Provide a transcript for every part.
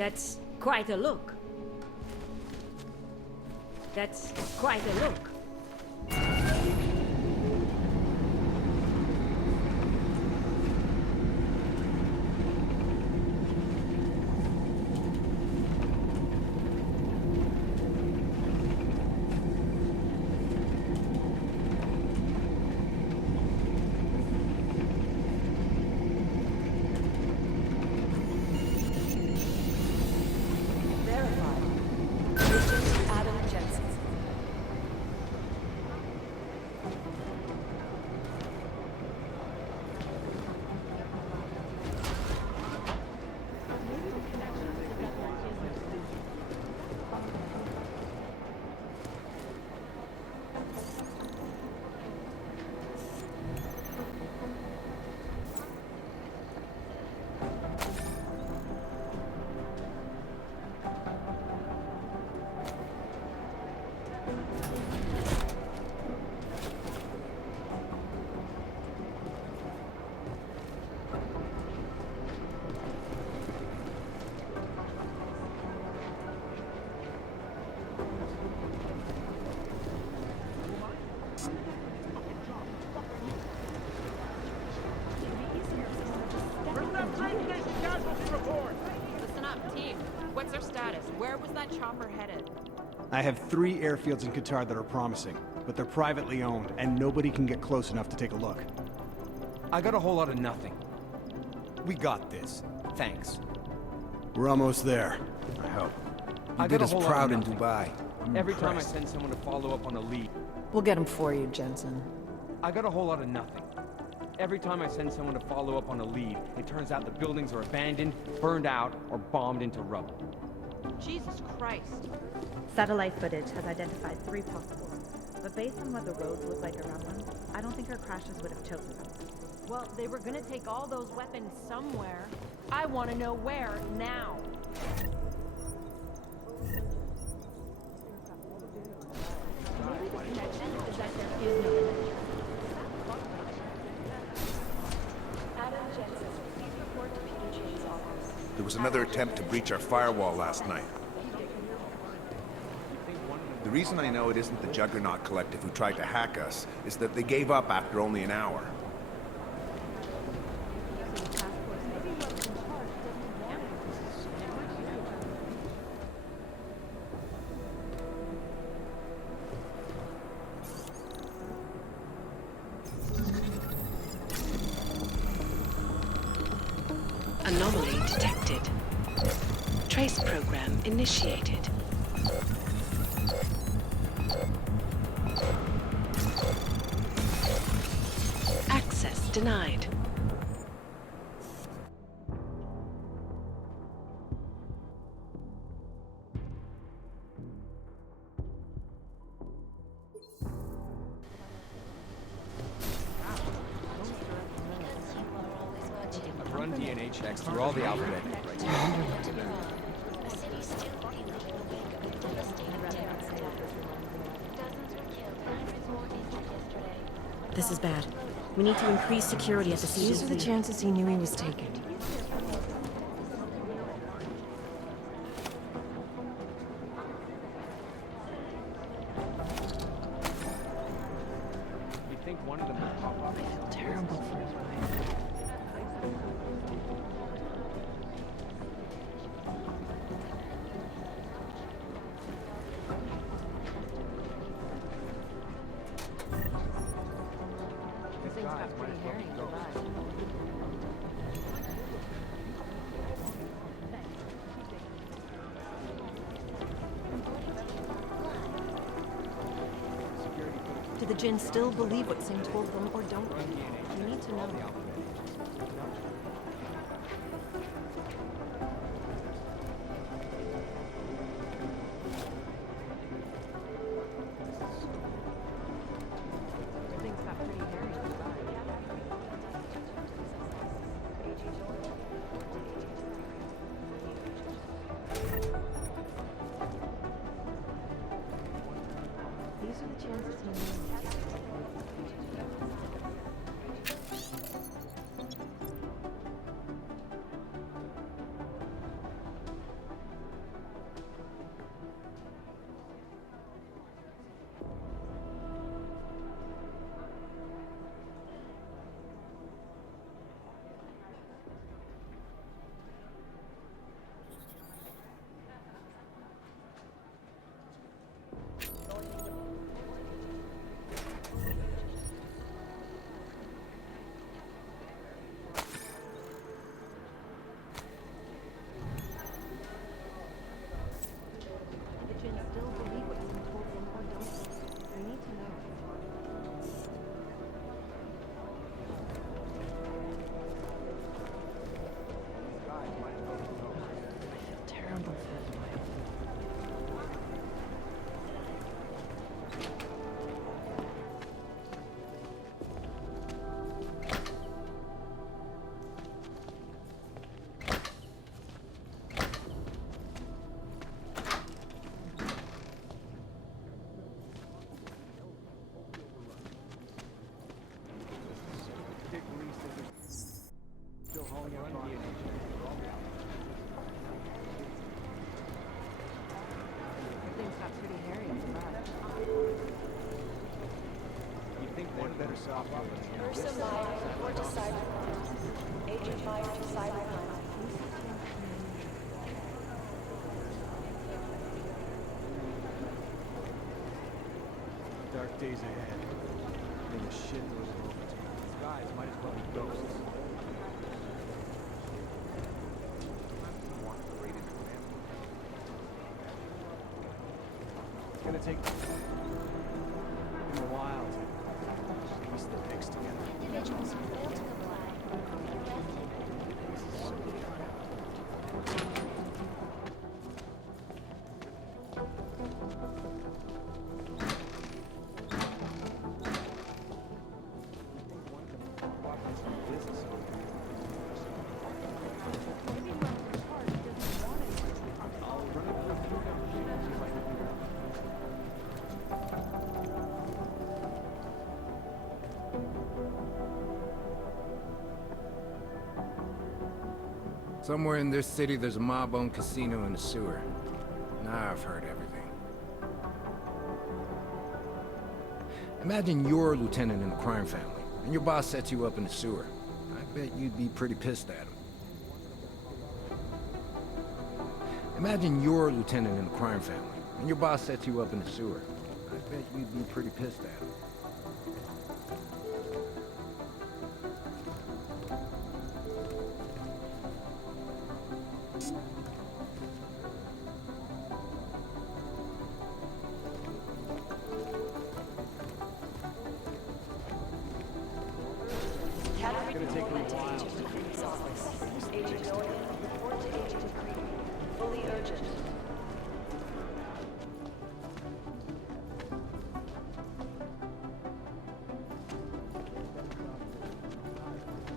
That's quite a look. That's quite a look. Listen up, team. What's their status? Where was that chopper headed? I have 3 airfields in Qatar that are promising, but they're privately owned, and nobody can get close enough to take a look. I got a whole lot of nothing. We got this. Thanks. We're almost there, I hope. I You got did a us whole lot of proud in nothing. Dubai. I'm Every time I impressed. send someone to follow up on a lead, We'll get him for you, Jensen. I got a whole lot of nothing. Every time I send someone to follow up on a lead, it turns out the buildings are abandoned, burned out, or bombed into rubble. Jesus Christ. Satellite footage has identified 3 possibles, but based on what the roads look like around them, I don't think our crashes would have chosen them. Well, they were gonna take all those weapons somewhere. I want to know where now. Maybe the connection is that there is no connection. Adam Jensen, please report to Peter James' office. There was another attempt to breach our firewall last night. The reason I know it isn't the Juggernaut Collective who tried to hack us is that they gave up after only an hour. Anomaly detected. Trace program initiated. Access denied. I've run DNA checks through all the alphabet. This is bad. We need to increase security at the CDC. These are the chances he knew he was taking. You think one of them will pop up? Terrible for his wife. Things got pretty hairy in Dubai. Do the Jinn still believe what Singh told them, or don't they? We need to know. Things got pretty hairy in Dubai. These are the chances he knew. Things got pretty hairy at the lab. You think One better software. Ursa Maya, report to Cybercrime. Agent Fire to Cybercrime. Dark days ahead. And a shitload of overtime. these guys might as well be ghosts. It's gonna take him a while to piece the pics together. Individuals who fail to comply will be arrested. Somewhere in this city, there's a mob-owned casino in the sewer. Now I've heard everything. Imagine you're a lieutenant in a crime family, and your boss sets you up in the sewer. I bet you'd be pretty pissed at him. Imagine you're a lieutenant in a crime family, and your boss sets you up in the sewer. I bet you'd be pretty pissed at him. Agent Dorian, report to Agent Creed. Fully urgent.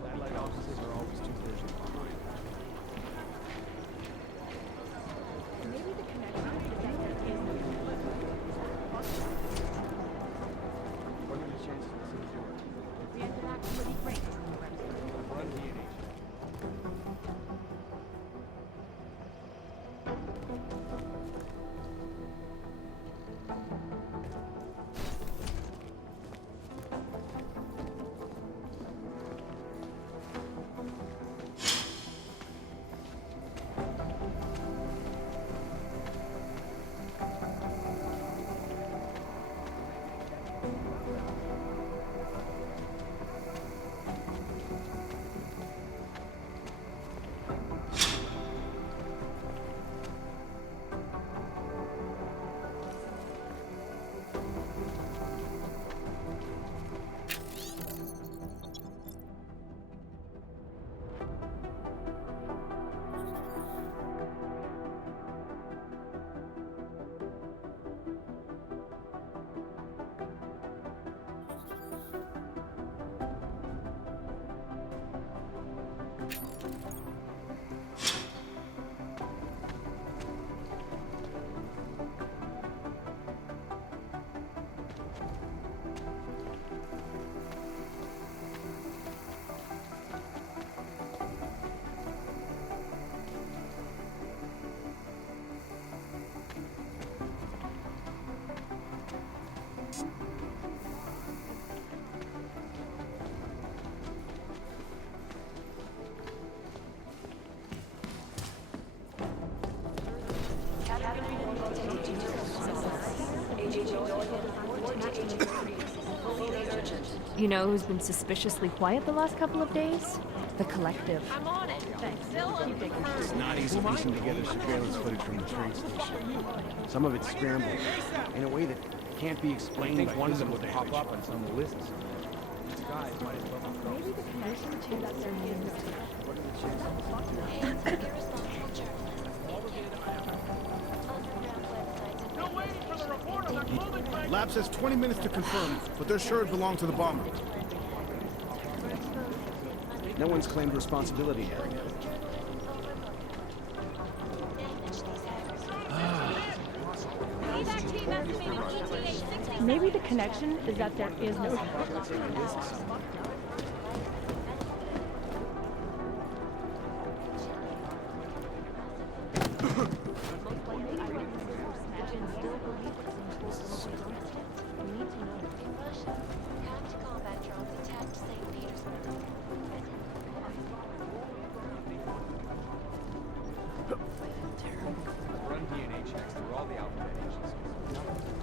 Satellite offices are always 2 versions behind. Maybe the connection is that there is no. What are the chances this is yours? We interact pretty great. Run DNA. You know who's been suspiciously quiet the last couple of days? The Collective. I'm on it. Thanks. It's not easy piecing together surveillance footage from the train station. Some of it's scrambled in a way that can't be I explained think by one of them physical would pop damage. up on some lists. These guys might as well be ghosts. Maybe the connection to that there is no. What are the chances? Irresponsible journalists. Underground websites. Lab says 20 minutes to confirm, but they're sure it belonged to the bomber. No one's claimed responsibility here. Maybe the connection is that there is no. I've run DNA checks through all the alphabet agencies. Nothing.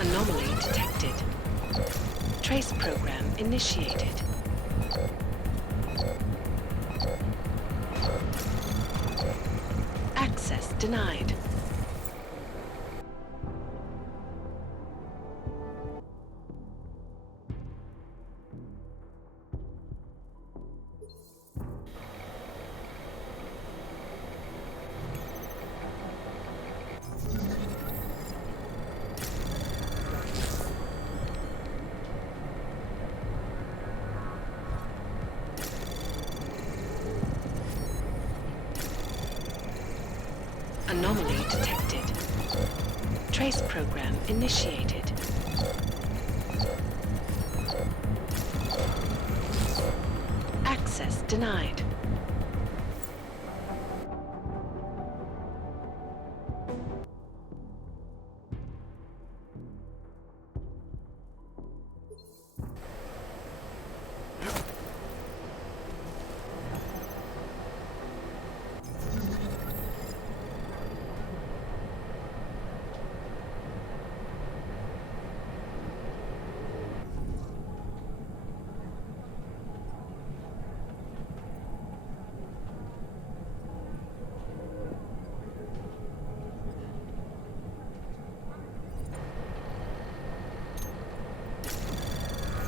Anomaly detected. Trace program initiated. Access denied. Anomaly detected. Trace program initiated. Access denied.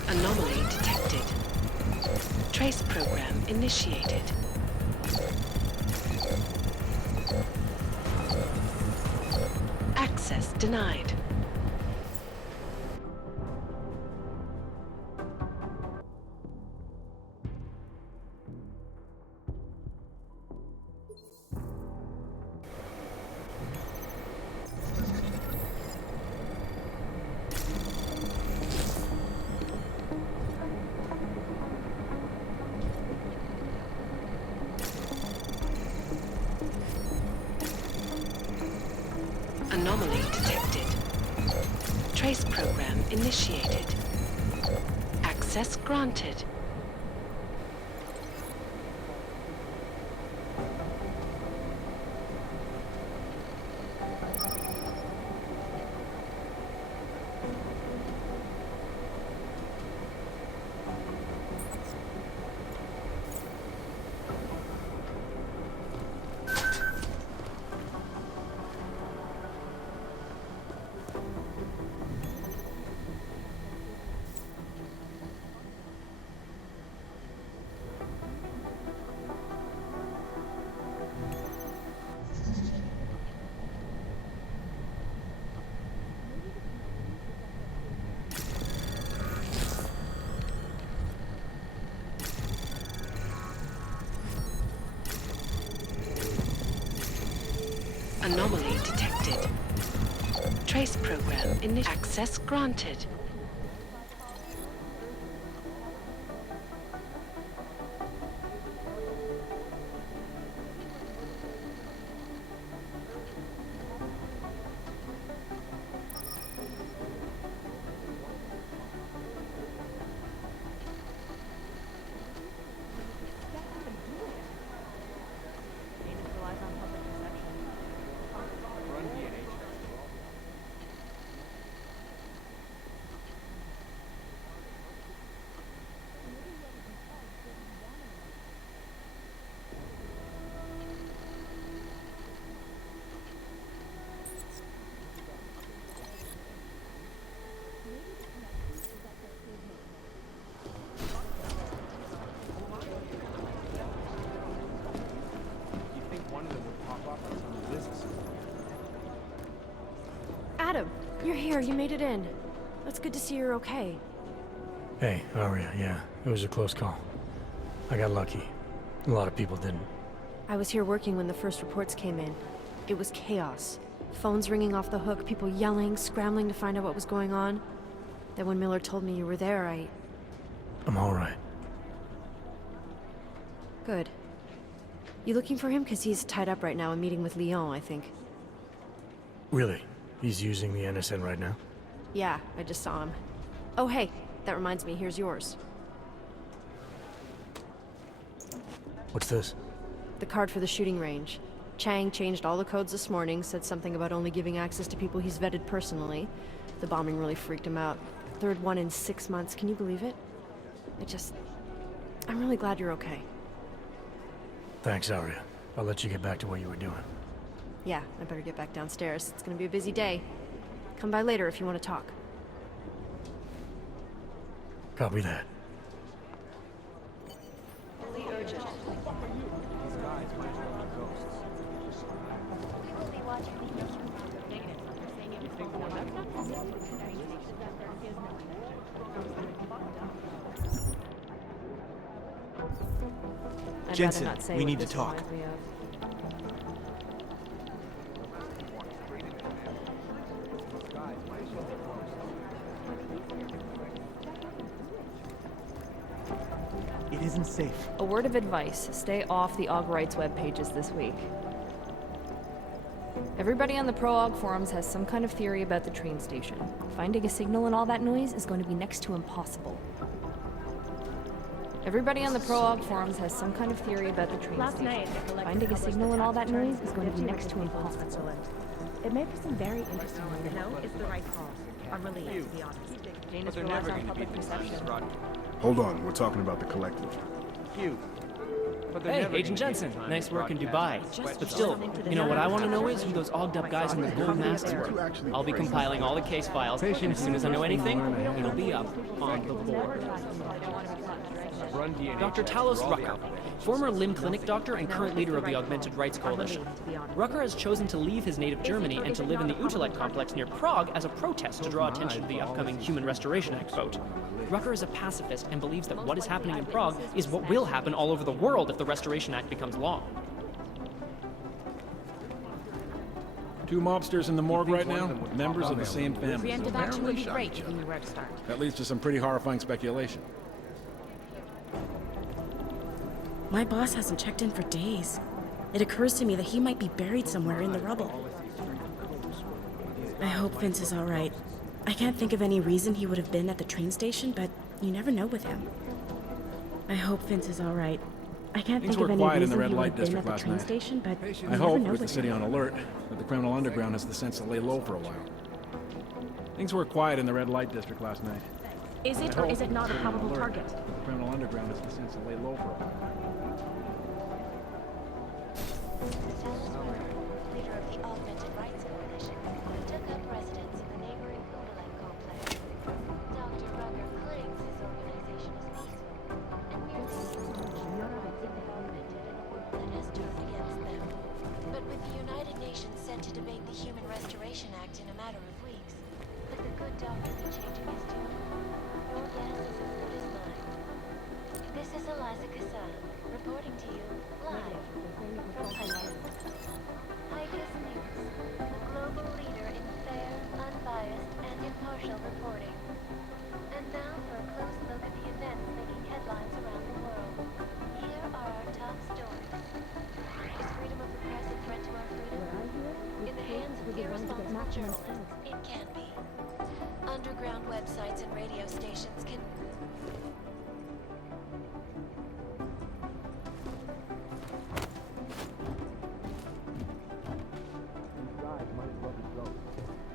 Anomaly detected. Trace program initiated. Access denied. Anomaly detected. Trace program initiated. Access granted. Anomaly detected. Trace program access granted. Run DNA checks through all here, you made it in. That's good to see you're okay. Hey, Aria, yeah, it was a close call. I got lucky. A lot of people didn't. I was here working when the first reports came in. It was chaos. Phones ringing off the hook, people yelling, scrambling to find out what was going on. Then when Miller told me you were there, I'm alright. Good. You looking for him? Because he's tied up right now and meeting with Lyon, I think. Really? He's using the NSN right now? Yeah, I just saw him. Oh, hey, that reminds me, here's yours. What's this? The card for the shooting range. Chang changed all the codes this morning, said something about only giving access to people he's vetted personally. The bombing really freaked him out. Third one in 6 months, can you believe it? I'm really glad you're okay. Thanks, Aria. I'll let you get back to what you were doing. Yeah, I better get back downstairs. It's gonna be a busy day. Come by later if you want to talk. Copy that. Jensen, we need to talk. It isn't safe. A word of advice, stay off the AUG Rights web pages this week. Everybody on the Pro-AUG forums has some kind of theory about the train station. Finding a signal in all that noise is going to be next to impossible. Everybody on the Pro-AUG forums has some kind of theory about the train station. Finding a signal in all that noise is going to be next to impossible. It made for some very interesting reading. No, it's the right call. I'm relieved, to be honest. But they're never going to be these, Rod. Hold on, we're talking about the collective. Cute. Hey, Agent Jensen, nice work in Dubai. But still, you know what I want to know is who those ogged up guys in the gold masks were. I'll be compiling all the case files, and as soon as I know anything, it'll be up on the board. Dr. Talos Rucker, former limb clinic doctor and current leader of the Augmented Rights Coalition. Rucker has chosen to leave his native Germany and to live in the Utelek complex near Prague as a protest to draw attention to the upcoming Human Restoration Act vote. Rucker is a pacifist and believes that what is happening in Prague is what will happen all over the world if the Restoration Act becomes law. Two mobsters in the morgue right now, members of the same family. Preemptive action would be great if you knew where to start. That leads to some pretty horrifying speculation. My boss hasn't checked in for days. It occurs to me that he might be buried somewhere in the rubble. I hope Vince is all right. I can't think of any reason he would have been at the train station, but you never know with him. I hope Vince is all right. I can't think of any reason he would have been at the train station, but you I never hope, know with the with city him. on alert, that the criminal underground has the sense to lay low for a while. Things were quiet in the red light district last night. Is it or is it not a probable target? The criminal underground has the sense to lay low for a while. Leader of the Augmented Rights Coalition, took up residence in the neighboring Wilk complex. Dr. Rucker claims his organization is peaceful and merely implemented in a world that has turned against them. But with the United Nations set to debate the Human Restoration Act in a matter of weeks, could the good doctor be changing his tune? Your guess is as good as mine. This is Eliza Kassan, reporting to you live from Haikus. Haikus News, the global leader in fair, unbiased, and impartial reporting. And now for a close look at the events making headlines around the world. Here are our top stories. Is freedom of the press a threat to our freedom? In the hands of irresponsible journalists, it can be. Underground websites and radio stations can...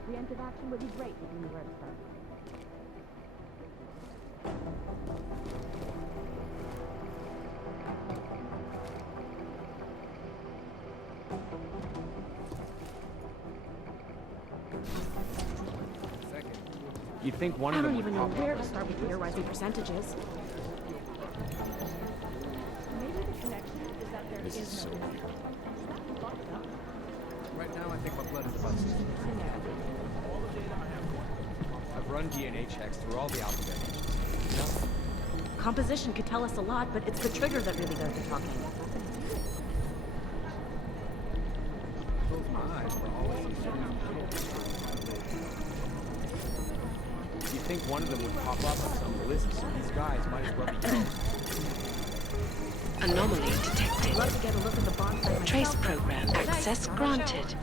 Preemptive action would be great if you knew where to start. You think one I of them don't would even know pop where up? to start with your rising percentages. Maybe the connection is that there This is so weird. Right now, I think my blood is about 60. I've run DNA checks through all the alphabet agencies. Nothing. Composition could tell us a lot, but it's the trigger that really does the talking. Close my eyes, but all I see is you think one of them would pop up on some list, so these guys might as well be ghosts. Anomaly detected. I'd love to get a look at the bond site myself, Trace but program access granted.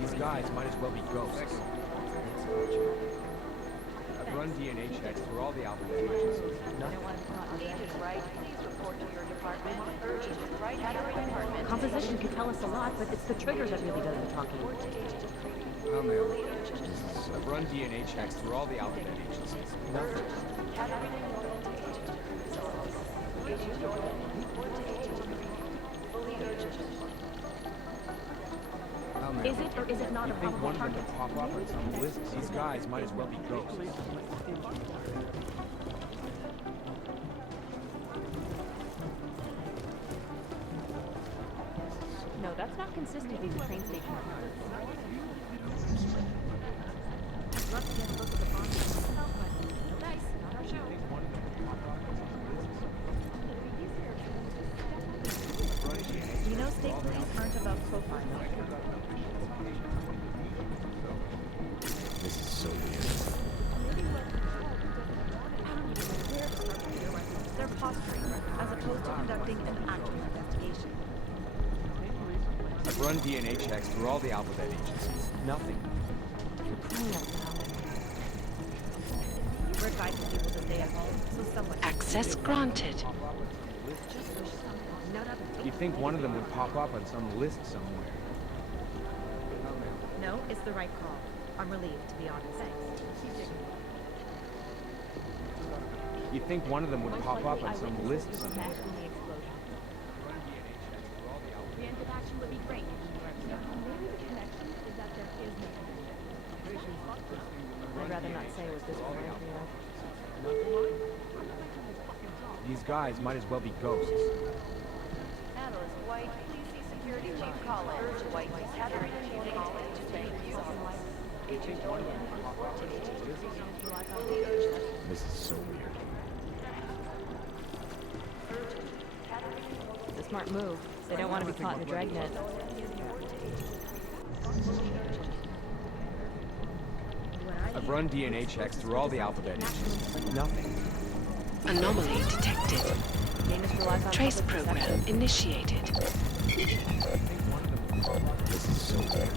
These guys might as well be ghosts. I've run DNA checks through all the alphabet agencies. Nothing. Agent Wright, please report to your department. Urgent Wright department. Composition could tell us a lot, but it's the trigger that really does the talking. I'll nail it. I've run DNA checks through all the alphabet agencies. Nothing. Is it or is it not you a think probable one of them target? could pop up on some list? These guys might as well be ghosts. No, that's not consistent with the train station. I'd love to get a look at the bond site myself, but no dice, not our show. You know state police aren't above profiling. This is so weird. They're posturing, as opposed to conducting an active investigation. I've run DNA checks through all the alphabet agencies. Nothing. We're advising people to stay at home, so someone... Access granted. You think one of them would pop up on some list somewhere? No, it's the right call. I'm relieved, to be honest. You think one of them would pop up on some list somewhere? Preemptive action would be great. Maybe the connection is that there is no connection. I'd rather not say what this reminds me of. These guys might as well be ghosts. Analyst White, please see Security Chief Collins. Urgent White, Catherine Chief Collins to Baker's office. Agent Dorian, report to Agent This is so weird. It's a smart move. They don't want to be caught in the dragnet. I've run DNA checks through all the alphabet agencies. Nothing. Anomaly detected. Trace program initiated. This is so weird.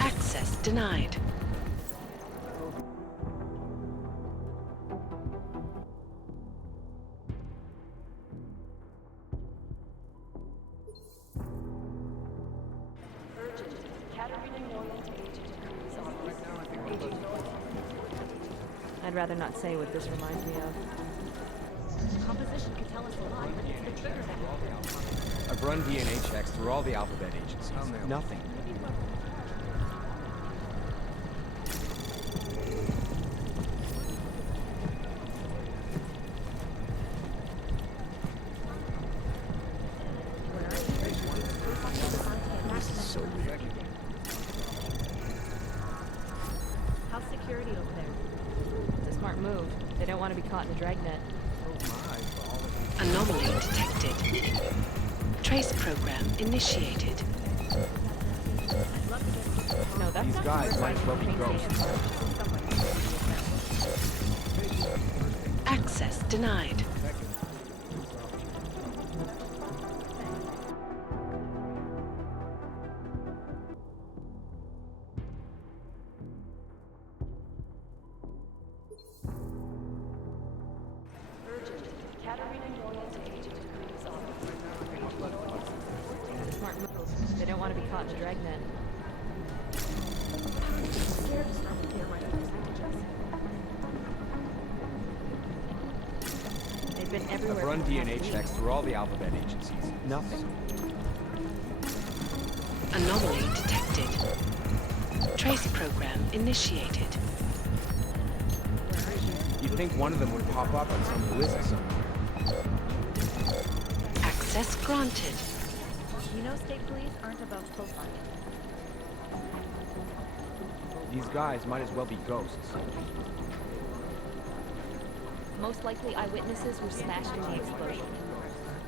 Access denied. I'd rather not say what this reminds me of. Composition could tell us a lot, but it's the trigger that I've run DNA checks through all the alphabet agencies. Nothing. This is so weird. How's security over there? It's a smart move. They don't want to be caught in the dragnet. Anomaly detected. Trace program initiated. No, that's These not guys might as well be train ghosts. station. Access denied. Smart move. They don't want to be caught in the dragnet. They've been everywhere. I've run for the past DNA week. checks through all the alphabet agencies. Nothing. Anomaly detected. Trace program initiated. You think one of them would pop up on some list somewhere? Access granted. You know state police aren't above profiling. These guys might as well be ghosts. Most likely eyewitnesses were smashed in the explosion.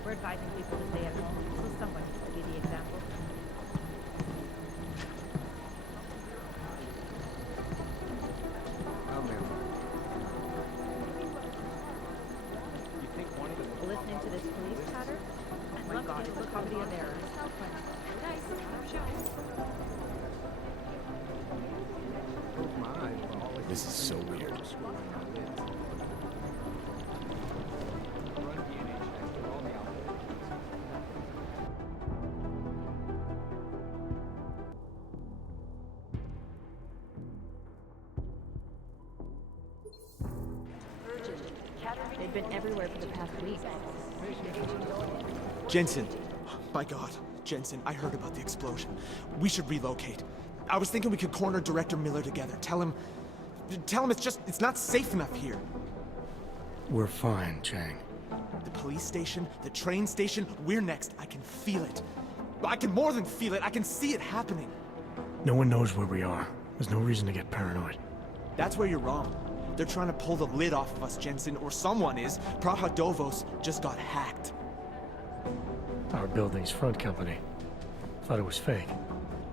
We're advising people to stay at home, so someone needs to be the example. Listening to this police chatter? Oh my god, it's a comedy of errors. This is so weird. They've been everywhere for the past week. Jensen. My god. Jensen, I heard about the explosion. We should relocate. I was thinking we could corner Director Miller together. Tell him it's not safe enough here. We're fine, Chang. The police station, the train station, we're next. I can feel it. I can more than feel it. I can see it happening. No one knows where we are. There's no reason to get paranoid. That's where you're wrong. They're trying to pull the lid off of us, Jensen, or someone is. Praha Dovos just got hacked. Our building's front company. Thought it was fake.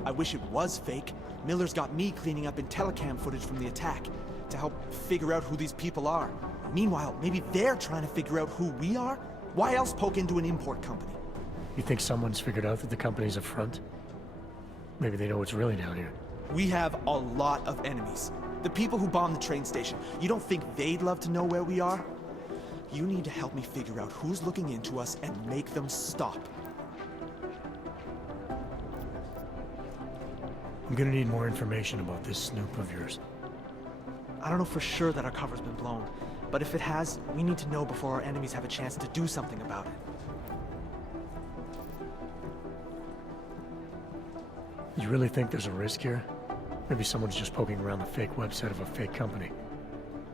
I wish it was fake. Miller's got me cleaning up IntelliCam footage from the attack to help figure out who these people are. Meanwhile, maybe they're trying to figure out who we are? Why else poke into an import company? You think someone's figured out that the company's a front? Maybe they know what's really down here. We have a lot of enemies. The people who bombed the train station. You don't think they'd love to know where we are? You need to help me figure out who's looking into us and make them stop. I'm gonna need more information about this snoop of yours. I don't know for sure that our cover's been blown, but if it has, we need to know before our enemies have a chance to do something about it. You really think there's a risk here? Maybe someone's just poking around the fake website of a fake company.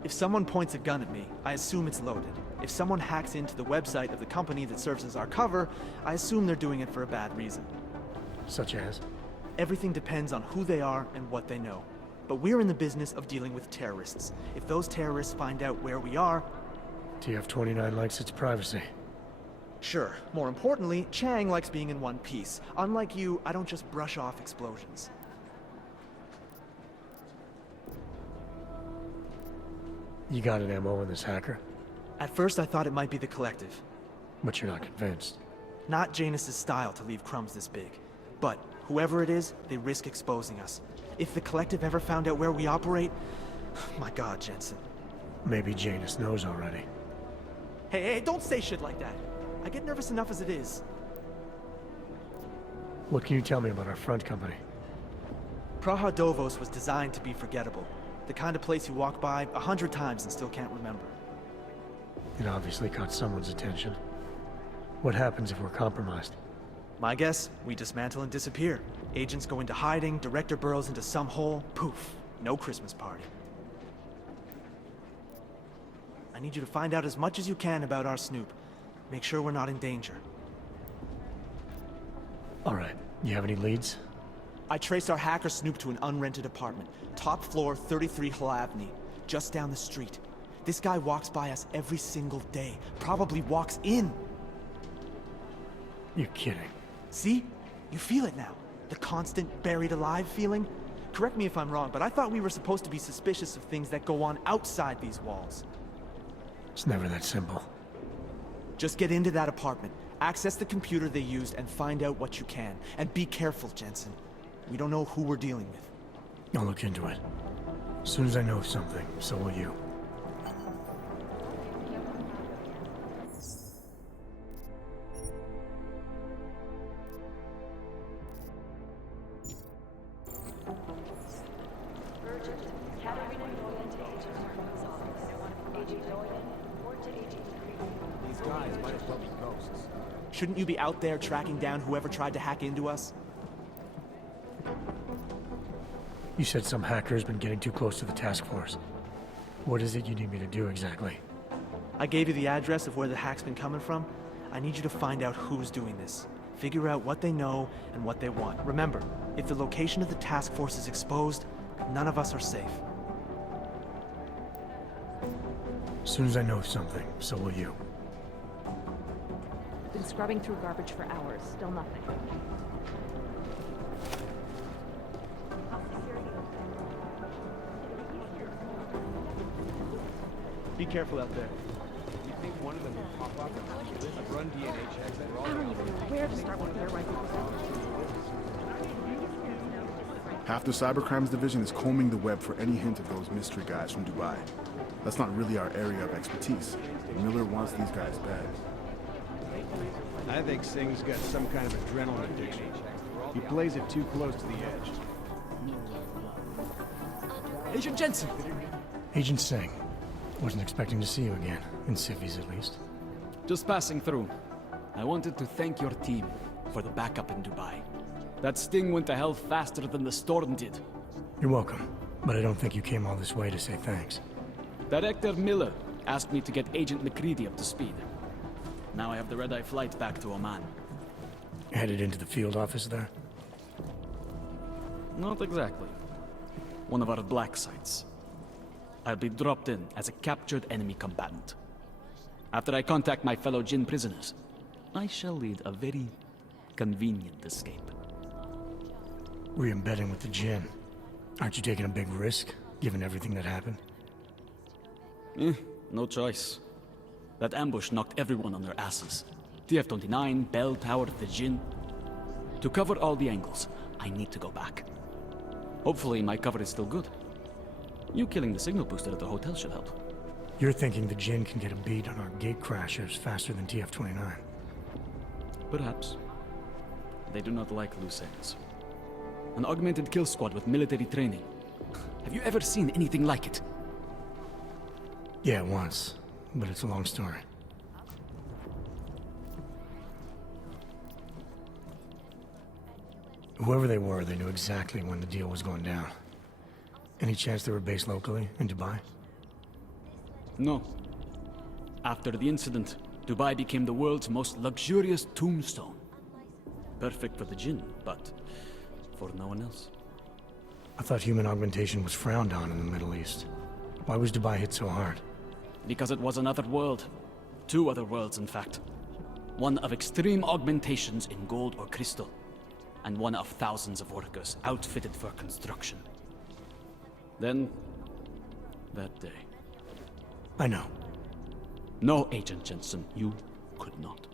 If someone points a gun at me, I assume it's loaded. If someone hacks into the website of the company that serves as our cover, I assume they're doing it for a bad reason. Such as? Everything depends on who they are and what they know. But we're in the business of dealing with terrorists. If those terrorists find out where we are... TF-29 likes its privacy. Sure. More importantly, Chang likes being in one piece. Unlike you, I don't just brush off explosions. You got an MO in this hacker? At first I thought it might be the Collective. But you're not convinced. Not Janus's style to leave crumbs this big. But whoever it is, they risk exposing us. If the Collective ever found out where we operate... My god, Jensen. Maybe Janus knows already. Hey, don't say shit like that. I get nervous enough as it is. What can you tell me about our front company? Praha Dovos was designed to be forgettable. The kind of place you walk by 100 times and still can't remember. It obviously caught someone's attention. What happens if we're compromised? My guess, we dismantle and disappear. Agents go into hiding, Director burrows into some hole, poof, no Christmas party. I need you to find out as much as you can about our snoop. Make sure we're not in danger. All right, you have any leads? I traced our hacker snoop to an unrented apartment. Top floor, 33 Hlavny, just down the street. This guy walks by us every single day. Probably walks in. You're kidding. See? You feel it now. The constant buried alive feeling. Correct me if I'm wrong, but I thought we were supposed to be suspicious of things that go on outside these walls. It's never that simple. Just get into that apartment, access the computer they used, and find out what you can. And be careful, Jensen. We don't know who we're dealing with. I'll look into it. As soon as I know something, so will you. These guys might as well be ghosts. Shouldn't you be out there tracking down whoever tried to hack into us? You said some hacker's been getting too close to the task force. What is it you need me to do exactly? I gave you the address of where the hack's been coming from. I need you to find out who's doing this. Figure out what they know and what they want. Remember, if the location of the task force is exposed, None of us are safe. As soon as I know something, so will you. Been scrubbing through garbage for hours, still nothing. Be careful out there. You think one of them will pop up and run DNA checks and I don't even know where to start with their rifle. Half the Cybercrimes Division is combing the web for any hint of those mystery guys from Dubai. That's not really our area of expertise. Miller wants these guys bad. I think Singh's got some kind of adrenaline addiction. He plays it too close to the edge. Agent Jensen! Agent Singh. Wasn't expecting to see you again, in civvies at least. Just passing through. I wanted to thank your team for the backup in Dubai. That sting went to hell faster than the storm did. You're welcome, but I don't think you came all this way to say thanks. Director Miller asked me to get Agent McCready up to speed. Now I have the red-eye flight back to Oman. Headed into the field office there? Not exactly. One of our black sites. I'll be dropped in as a captured enemy combatant. After I contact my fellow Jinn prisoners, I shall lead a very convenient escape. Re-embedding with the Jinn. Aren't you taking a big risk, given everything that happened? No choice. That ambush knocked everyone on their asses. TF-29, Bell Tower, the Jinn. To cover all the angles, I need to go back. Hopefully my cover is still good. You killing the signal booster at the hotel should help. You're thinking the Jinn can get a beat on our gate crashers faster than TF-29? Perhaps. They do not like loose ends. An augmented kill squad with military training. Have you ever seen anything like it? Yeah, once. But it's a long story. Whoever they were, they knew exactly when the deal was going down. Any chance they were based locally, in Dubai? No. After the incident, Dubai became the world's most luxurious tombstone. Perfect for the Jinn, but for no one else. I thought human augmentation was frowned on in the Middle East. Why was Dubai hit so hard? Because it was another world. Two other worlds, in fact. One of extreme augmentations in gold or crystal, and one of thousands of workers outfitted for construction. Then, that day. I know. No, Agent Jensen, you could not.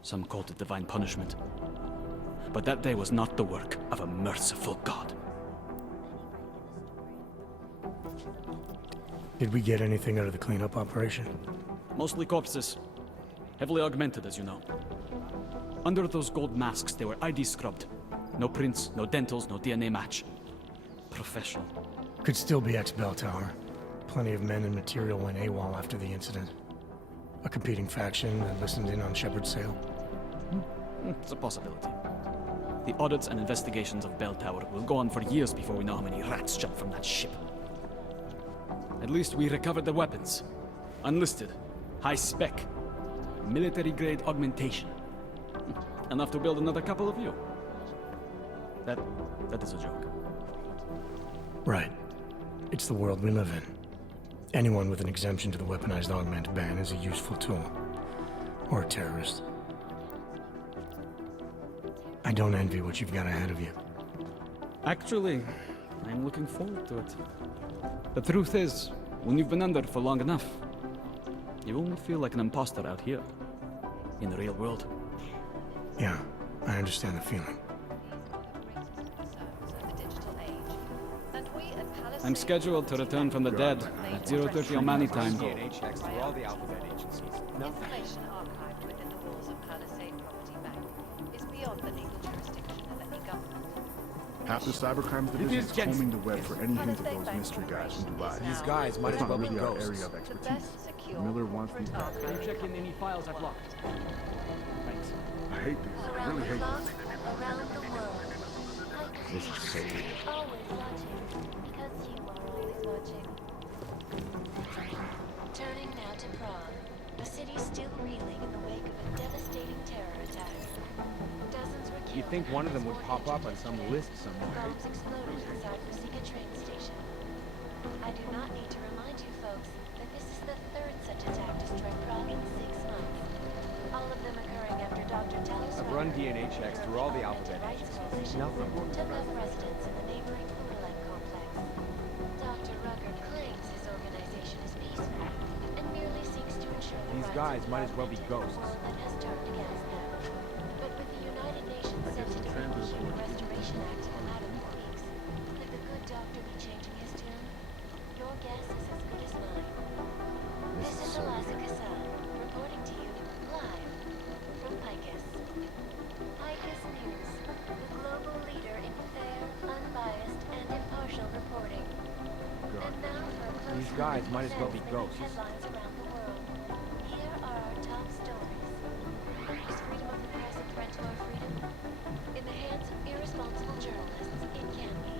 Some called it divine punishment. But that day was not the work of a merciful God. Did we get anything out of the cleanup operation? Mostly corpses. Heavily augmented, as you know. Under those gold masks, they were ID scrubbed. No prints, no dentals, no DNA match. Professional. Could still be ex-Bell Tower. Plenty of men and material went AWOL after the incident. A competing faction that listened in on Shepard's sale. It's a possibility. The audits and investigations of Bell Tower will go on for years before we know how many rats jumped from that ship. At least we recovered the weapons. Unlisted. High spec. Military-grade augmentation. Enough to build another couple of you. That is a joke. Right. It's the world we live in. Anyone with an exemption to the weaponized augment ban is a useful tool. Or a terrorist. I don't envy what you've got ahead of you. Actually, I'm looking forward to it. The truth is, when you've been under for long enough, you only feel like an imposter out here. In the real world. Yeah, I understand the feeling. I'm scheduled to return from the dead at 0:30 Omani time. Information archived within the walls of Palisade Property Bank is beyond the legal jurisdiction of any government. Half the Cybercrimes Division is combing the web for any hint of those mystery guys from Dubai. These guys might as well be That's not really our ghosts. area of expertise. Miller wants these guys Can you bad. check in any files I've locked? Thanks. I hate this. I really hate this. Around the world. This is so weird. Always watching, because you are always watching. Turning now to Prague, a city still reeling in the wake of a devastating terror attack. Dozens were killed. You'd think one of them would pop up on some list somewhere. Bombs exploded inside Musica train station. I do not need to remind you folks that this is the third such attack to strike Prague in 6 months. All of them occurring after Dr. Deus I've run DNA checks through all the alphabet agencies. Nothing. took up residence in the neighboring Wilk complex. Dr. Rucker claims his organization is peaceful and merely seeks to ensure the These rights guys of might as well be the world ghosts. that has turned against them. But with the United Nations set to defeat the Restoration Act in a matter of weeks, could the good doctor be changing his tune? Your guess is as good as mine. This is Eliza Kassan, reporting to you live from Picus. Picus News, the global leader in fair, unbiased, and impartial reporting. And now for a close These guys look might as well be at ghosts. headlines around the world. Here are our top stories. Is freedom of the press a threat to our freedom? In the hands of irresponsible journalists, it can be.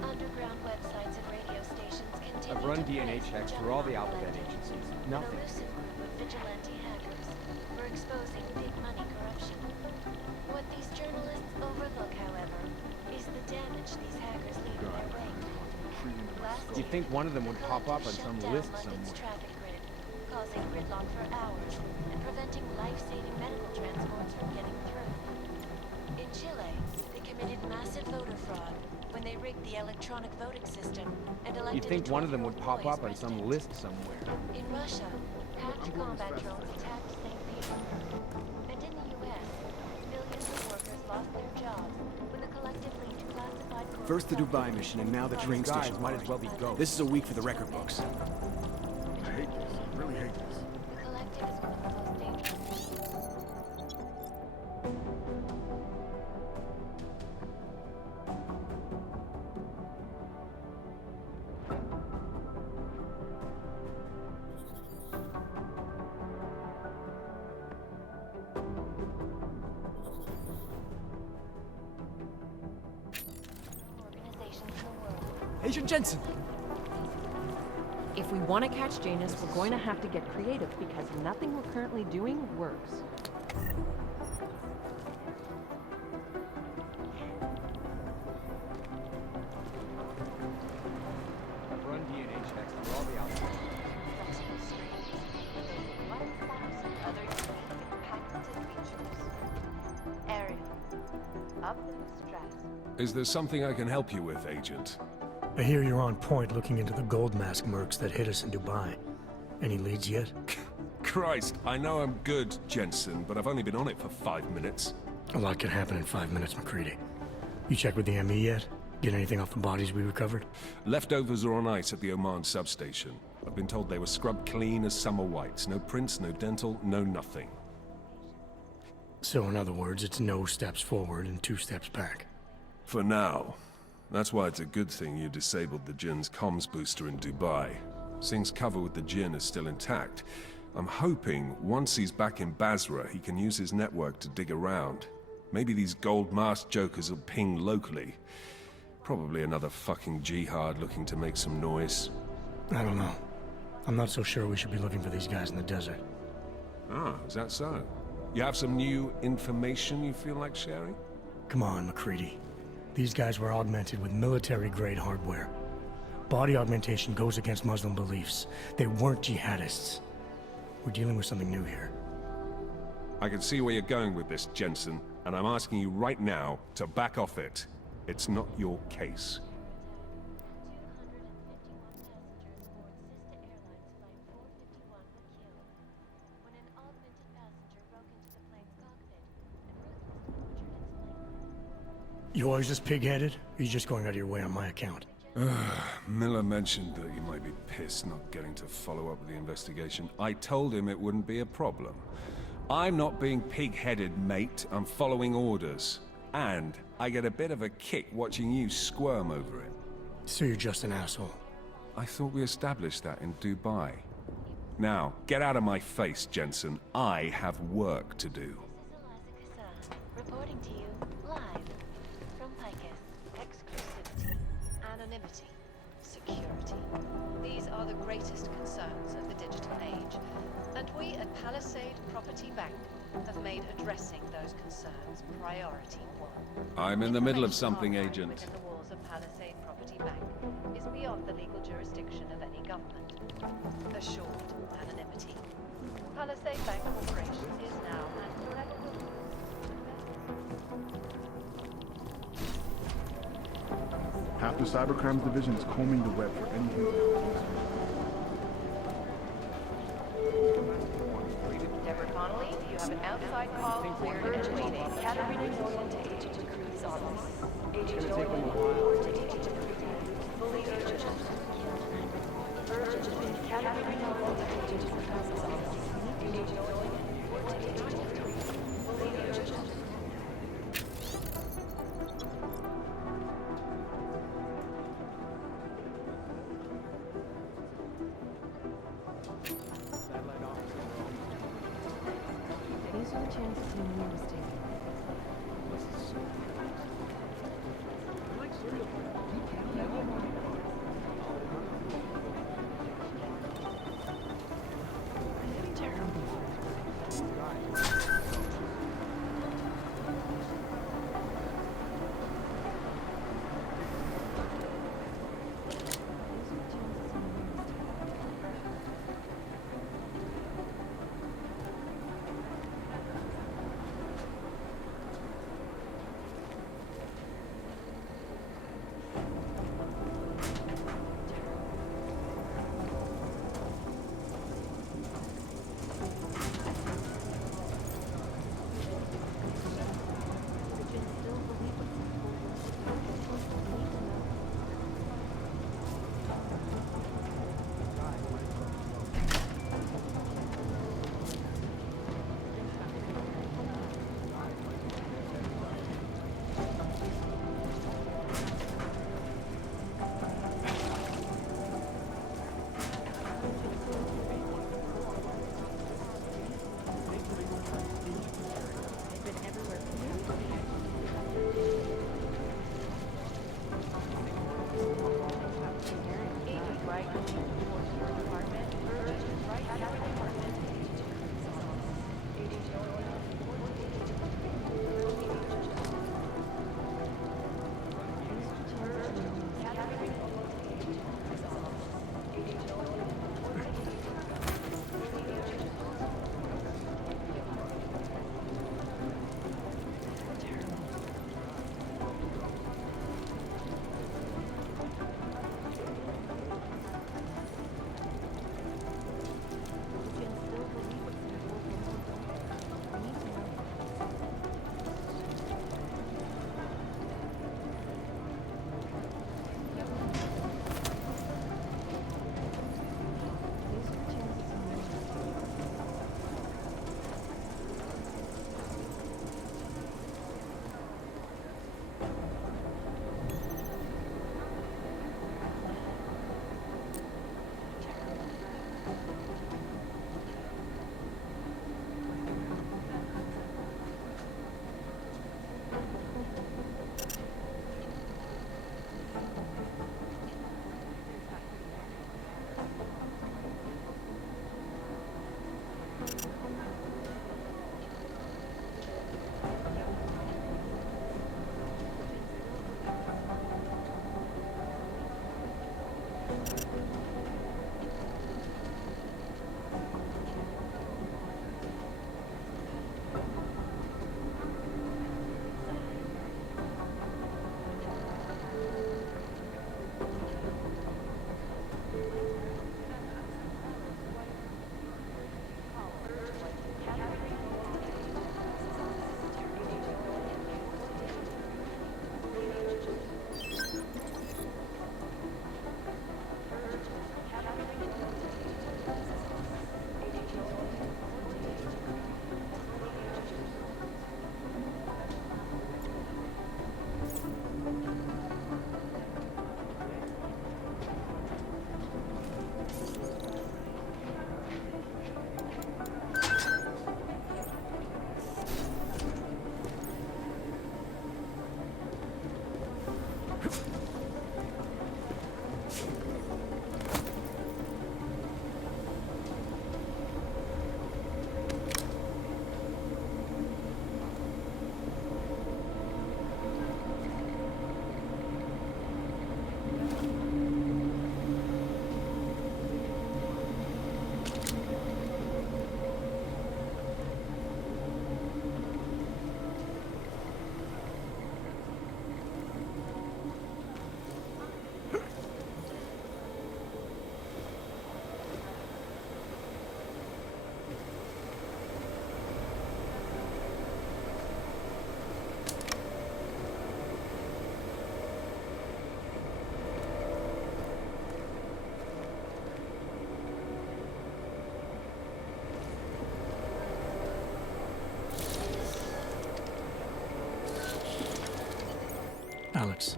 Underground websites and radio stations continue I've run to DNA praise checks the through all the juggernaut alphabet collective. agencies. An Nothing. elusive group of vigilante hackers for exposing big money corruption. What these journalists overlook, however, is the damage these hackers leave in their wake. Last You'd think one of them would pop up on some list London's somewhere. traffic grid, causing gridlock for hours and preventing life-saving medical transports from getting through. In Chile, they committed massive voter fraud when they rigged the electronic voting system and elected You'd think a one of them would 12-year-old pop boy up as on some president. list somewhere. In Russia, hacked combat drones attacked St. Petersburg. And in the U.S., millions of workers lost their jobs when the collectively declassified... First the Dubai mission, and now the train These guys station. might as well be ghosts. This is a week for the record books. I hate this. I really hate this. The collective is one of the most dangerous... organizations in the world. Agent Jensen! If we want to catch Janus, we're going to have to get creative because nothing we're currently doing works. I've run DNA checks through all the alphabet agencies. Other unique patented features. Area. Up in the stratosphere. Is there something I can help you with, Agent? I hear you're on point looking into the gold mask mercs that hit us in Dubai. Any leads yet? Christ, I know I'm good, Jensen, but I've only been on it for 5 minutes. A lot can happen in 5 minutes, McCready. You checked with the ME yet? Get anything off the bodies we recovered? Leftovers are on ice at the Oman substation. I've been told they were scrubbed clean as summer whites. No prints, no dental, no nothing. So in other words, it's no steps forward and 2 steps back. For now. That's why it's a good thing you disabled the Jinn's comms booster in Dubai. Singh's cover with the Jinn is still intact. I'm hoping once he's back in Basra, he can use his network to dig around. Maybe these gold mask jokers will ping locally. Probably another fucking jihad looking to make some noise. I don't know. I'm not so sure we should be looking for these guys in the desert. Ah, is that so? You have some new information you feel like sharing? Come on, McCready. These guys were augmented with military-grade hardware. Body augmentation goes against Muslim beliefs. They weren't jihadists. We're dealing with something new here. I can see where you're going with this, Jensen, and I'm asking you right now to back off it. It's not your case. You always this pig-headed? Or are you just going out of your way on my account? Miller mentioned that you might be pissed not getting to follow up with the investigation. I told him it wouldn't be a problem. I'm not being pig-headed, mate. I'm following orders. And I get a bit of a kick watching you squirm over it. So you're just an asshole? I thought we established that in Dubai. Now, get out of my face, Jensen. I have work to do. Reporting to you live from Picus. Exclusivity, anonymity, security. These are the greatest concerns of the digital age. And we at Palisade Property Bank have made addressing those concerns priority one. I'm in the middle of something, Agent. Within the walls of Palisade Property Bank is beyond the legal jurisdiction of any government. Assured anonymity. Palisade Bank Corporation is now and forever will be. Half the cybercrimes division is combing the web for any hint of Deborah Connolly, you have an outside call cleared and waiting. Catarina Dorian to Agent Recruit's office. Agent Dorian to Agent Recruit. Fully urgent. Urgent. Catarina Dorian to Agent Recruit's office. Agent Dorian to Agent Recruit. Fully urgent. These are the chances you made a mistake.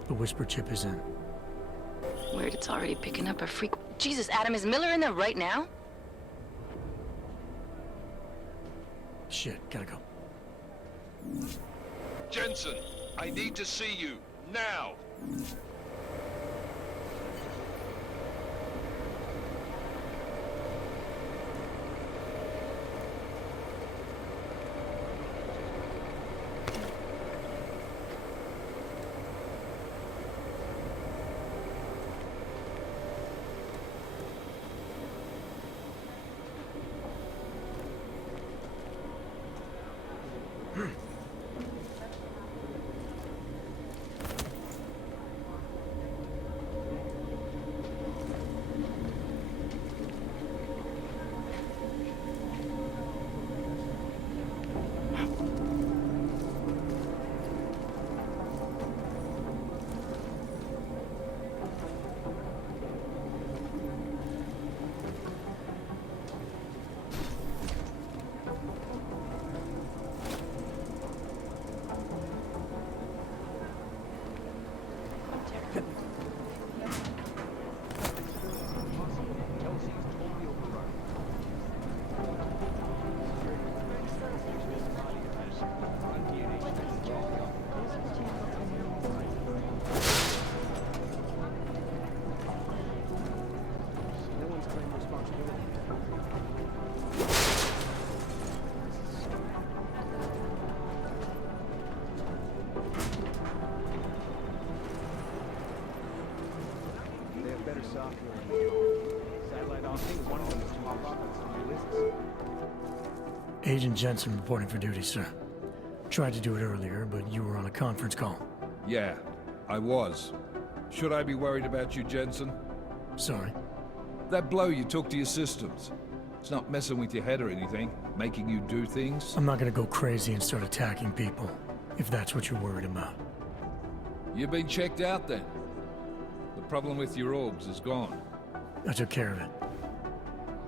the whisper chip is in. Weird, it's already picking up a freak. Jesus, Adam, is Miller in there right now? Shit, gotta go. Jensen, I need to see you, now! Agent Jensen reporting for duty, sir. Tried to do it earlier, but you were on a conference call. Yeah, I was. Should I be worried about you, Jensen? Sorry? That blow you took to your systems. It's not messing with your head or anything, making you do things. I'm not gonna go crazy and start attacking people, if that's what you're worried about. You've been checked out then. The problem with your orbs is gone. I took care of it.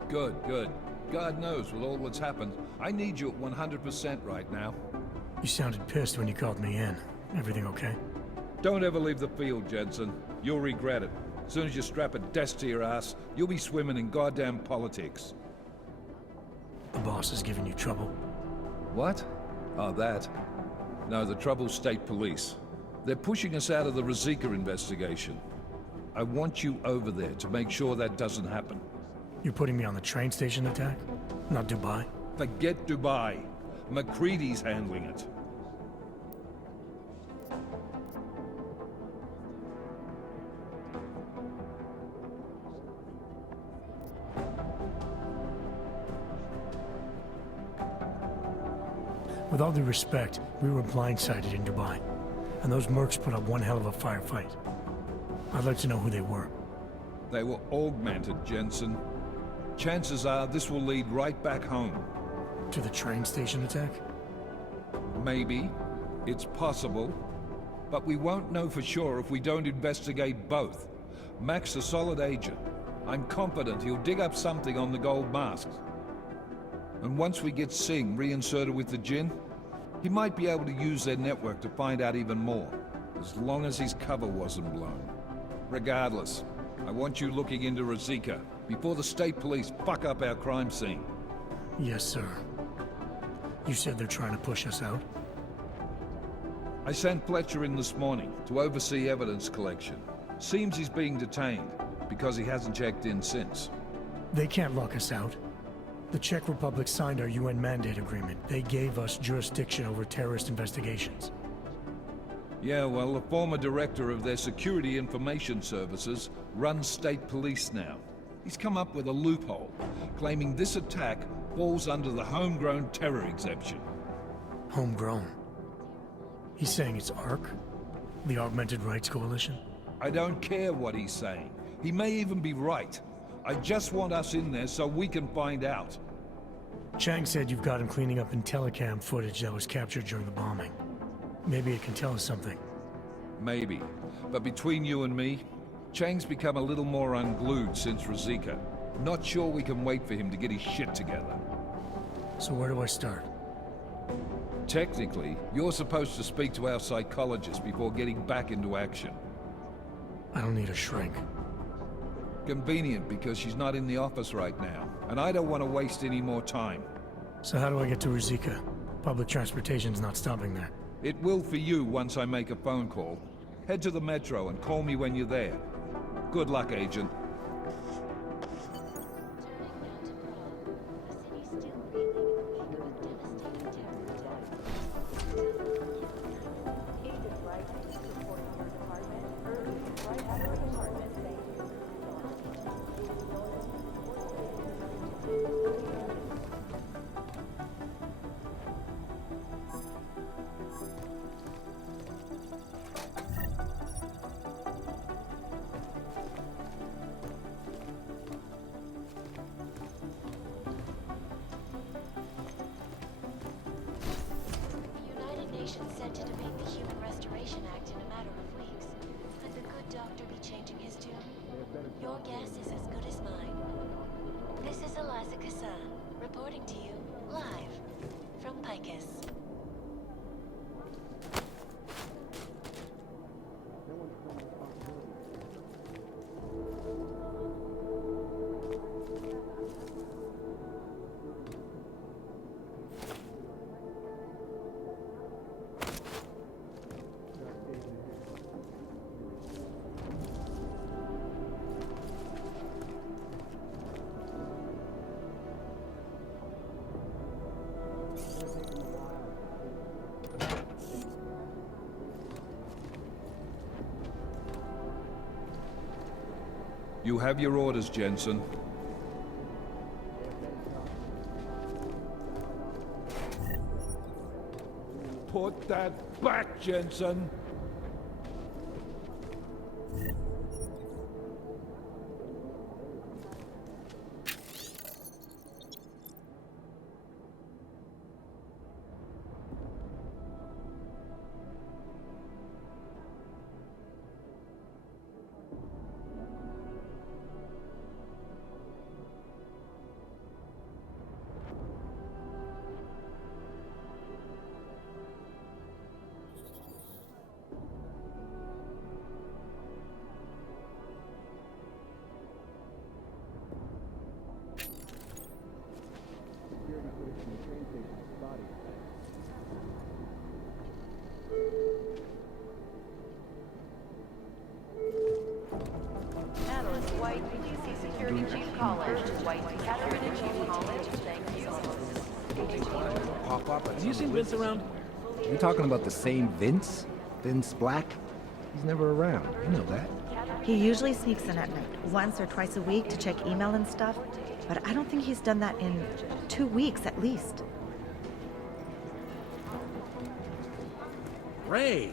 Good, good. God knows, with all that's happened, I need you at 100% right now. You sounded pissed when you called me in. Everything okay? Don't ever leave the field, Jensen. You'll regret it. As soon as you strap a desk to your ass, you'll be swimming in goddamn politics. The boss is giving you trouble? What? Oh, that. No, the trouble's state police. They're pushing us out of the Rosika investigation. I want you over there to make sure that doesn't happen. You're putting me on the train station attack? Not Dubai? Forget Dubai. McCready's handling it. With all due respect, we were blindsided in Dubai, and those mercs put up one hell of a firefight. I'd like to know who they were. They were augmented, Jensen. Chances are this will lead right back home. To the train station attack? Maybe. It's possible. But we won't know for sure if we don't investigate both. Mac's a solid agent. I'm confident he'll dig up something on the gold masks. And once we get Singh reinserted with the Jinn, he might be able to use their network to find out even more, as long as his cover wasn't blown. Regardless, I want you looking into Rosika before the state police fuck up our crime scene. Yes, sir. You said they're trying to push us out? I sent Fletcher in this morning to oversee evidence collection. Seems he's being detained, because he hasn't checked in since. They can't lock us out. The Czech Republic signed our UN mandate agreement. They gave us jurisdiction over terrorist investigations. Yeah, well, the former director of their security information services runs state police now. He's come up with a loophole, claiming this attack falls under the homegrown terror exemption. Homegrown? He's saying it's ARC? The Augmented Rights Coalition? I don't care what he's saying. He may even be right. I just want us in there so we can find out. Chang said you've got him cleaning up Intellicam footage that was captured during the bombing. Maybe it can tell us something. Maybe. But between you and me, Chang's become a little more unglued since Rosika. Not sure we can wait for him to get his shit together. So where do I start? Technically, you're supposed to speak to our psychologist before getting back into action. I don't need a shrink. Convenient, because she's not in the office right now, and I don't want to waste any more time. So how do I get to Ruzicka? Public transportation's not stopping there. It will for you once I make a phone call. Head to the metro and call me when you're there. Good luck, Agent. Said to debate the Human Restoration Act in a matter of weeks. Could the good doctor be changing his tune? Your guess is as good as mine. This is Eliza Kassan, reporting to you, live, from Picus. You have your orders, Jensen. Put that back, Jensen! Analyst White, PC Security Chief College. White, Catherine and Chief College. Thank you. Pop up. Have you seen Vince around? You talking about the same Vince? Vince Black? He's never around. You know that. He usually sneaks in at night, once or twice a week to check email and stuff, but I don't think he's done that in 2 weeks at least. Great.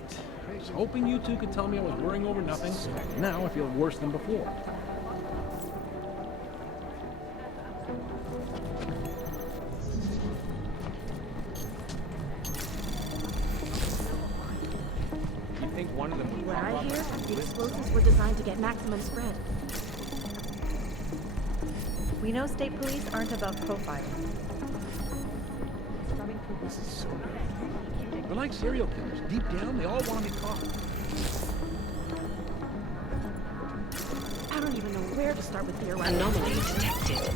I was hoping you two could tell me I was worrying over nothing. Now I feel worse than before. You think one of them would What pop I up hear, on some the list? explosives were designed to get maximum spread. We know state police aren't above profiling. This is so nerve. They're like serial killers. Deep down, they all want to be caught. I don't even know where to start with theorizing. Anomaly detected.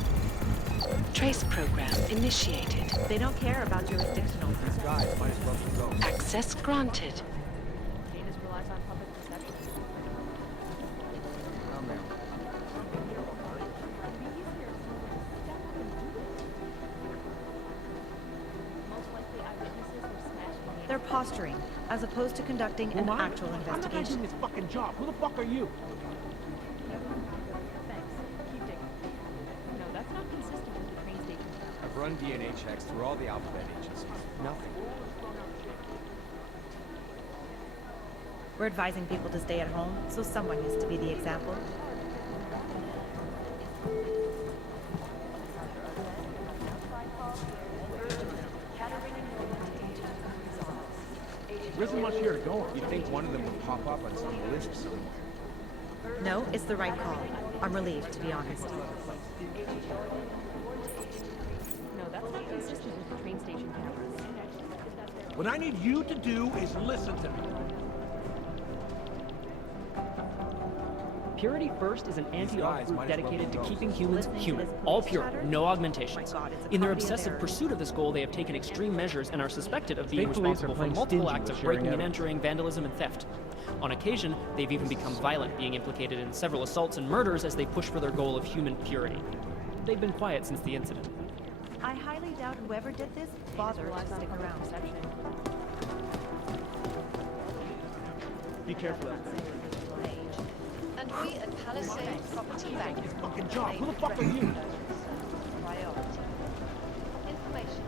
Trace program initiated. They don't care about jurisdictional. These guys might as well go. Access granted. Janus relies on public perception. They're posturing, as opposed to conducting an actual I'm not investigation. doing this fucking job. Who the fuck are you? Thanks. Keep digging. No, that's not consistent with the train station. I've run DNA checks through all the alphabet agencies. Nothing. We're advising people to stay at home, so someone has to be the example. There isn't much here to go on. You'd think one of them would pop up on some list somewhere. No, it's the right call. I'm relieved, to be honest. No, that's not consistent with the train station cameras. What I need you to do is listen to me. Purity First is an anti-aug group dedicated to keeping humans human. this All police pure, chatter? no augmentations. Oh my God, it's a In their copy of obsessive theirs. pursuit of this goal, they have taken extreme measures and are suspected of being State police responsible are for playing multiple stingy acts with of sharing breaking and evidence. entering, vandalism, and theft. On occasion, they've even become violent, being implicated in several assaults and murders as they push for their goal of human purity. They've been quiet since the incident. I highly doubt whoever did this bothered to stick around. Be careful out there. And we at Palisade Property Bank Fucking job. Who the fuck are you? priority. Information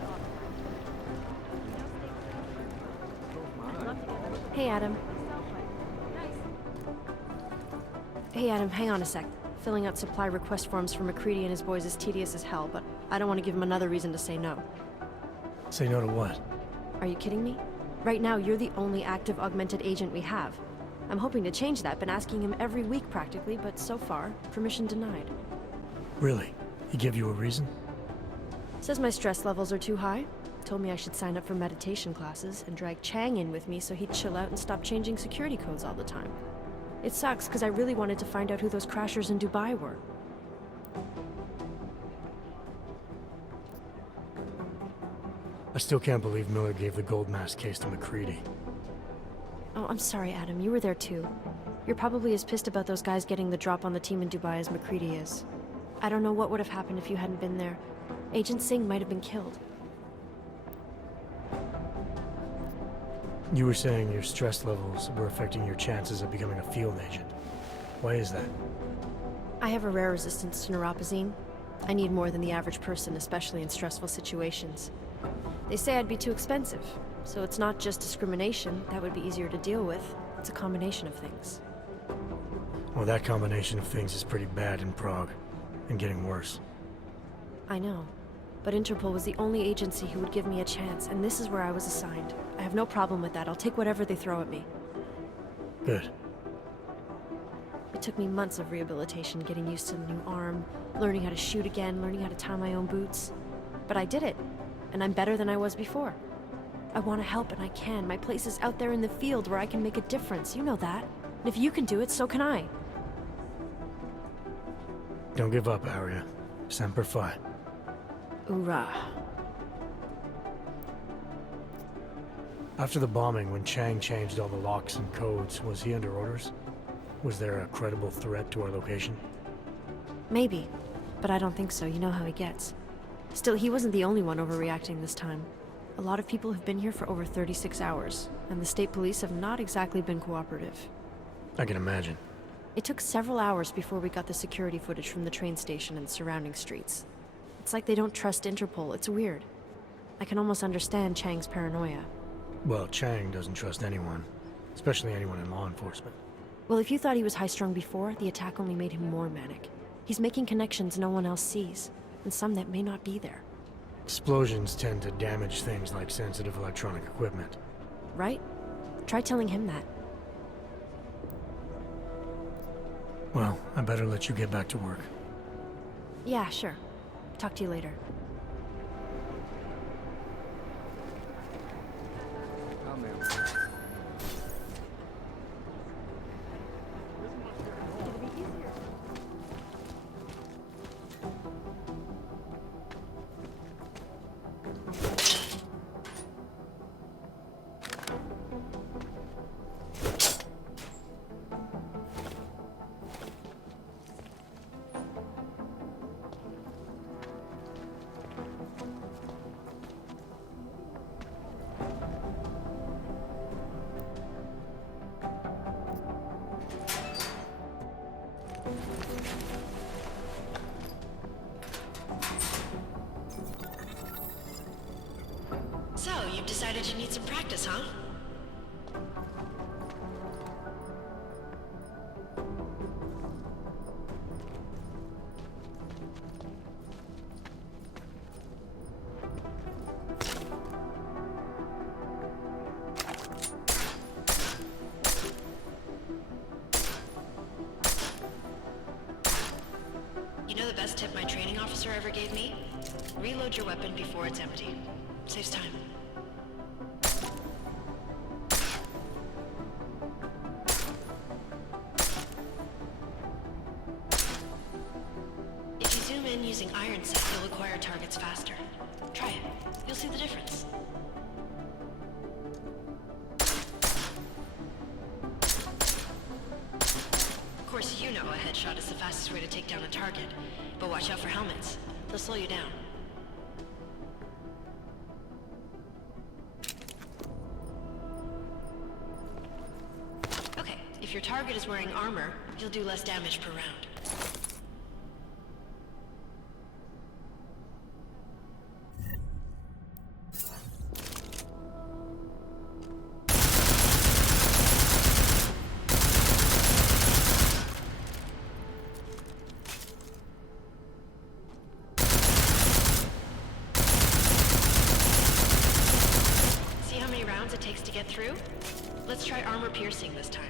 on Hey, Adam. Hey, Adam, hang on a sec. Filling out supply request forms for McCready and his boys is tedious as hell, but I don't want to give him another reason to say no. Say no to what? Are you kidding me? Right now, you're the only active augmented agent we have. I'm hoping to change that, been asking him every week practically, but so far, permission denied. Really? He gave you a reason? Says my stress levels are too high. Told me I should sign up for meditation classes and drag Chang in with me so he'd chill out and stop changing security codes all the time. It sucks because I really wanted to find out who those crashers in Dubai were. I still can't believe Miller gave the gold mask case to McCready. Oh, I'm sorry, Adam. You were there too. You're probably as pissed about those guys getting the drop on the team in Dubai as McCready is. I don't know what would have happened if you hadn't been there. Agent Singh might have been killed. You were saying your stress levels were affecting your chances of becoming a field agent. Why is that? I have a rare resistance to neuropazine. I need more than the average person, especially in stressful situations. They say I'd be too expensive, so it's not just discrimination. That would be easier to deal with. It's a combination of things. Well, that combination of things is pretty bad in Prague, and getting worse. I know, but Interpol was the only agency who would give me a chance, and this is where I was assigned. I have no problem with that. I'll take whatever they throw at me. Good. It took me months of rehabilitation, getting used to the new arm, learning how to shoot again, learning how to tie my own boots. But I did it, and I'm better than I was before. I want to help, and I can. My place is out there in the field where I can make a difference. You know that. And if you can do it, so can I. Don't give up, Arya. Semper Fi. Hoorah. After the bombing, when Chang changed all the locks and codes, was he under orders? Was there a credible threat to our location? Maybe, but I don't think so. You know how he gets. Still, he wasn't the only one overreacting this time. A lot of people have been here for over 36 hours, and the state police have not exactly been cooperative. I can imagine. It took several hours before we got the security footage from the train station and surrounding streets. It's like they don't trust Interpol. It's weird. I can almost understand Chang's paranoia. Well, Chang doesn't trust anyone, especially anyone in law enforcement. Well, if you thought he was high-strung before, the attack only made him more manic. He's making connections no one else sees, and some that may not be there. Explosions tend to damage things like sensitive electronic equipment. Right? Try telling him that. Well, I better let you get back to work. Yeah, sure. Talk to you later. So, you've decided you need some practice, huh? You know the best tip my training officer ever gave me? Reload your weapon before it's empty. Saves time. using iron sight, you'll acquire targets faster. Try it. You'll see the difference. Of course, you know a headshot is the fastest way to take down a target, but watch out for helmets. They'll slow you down. Okay, if your target is wearing armor, you'll do less damage per round. It takes to get through? Let's try armor piercing this time.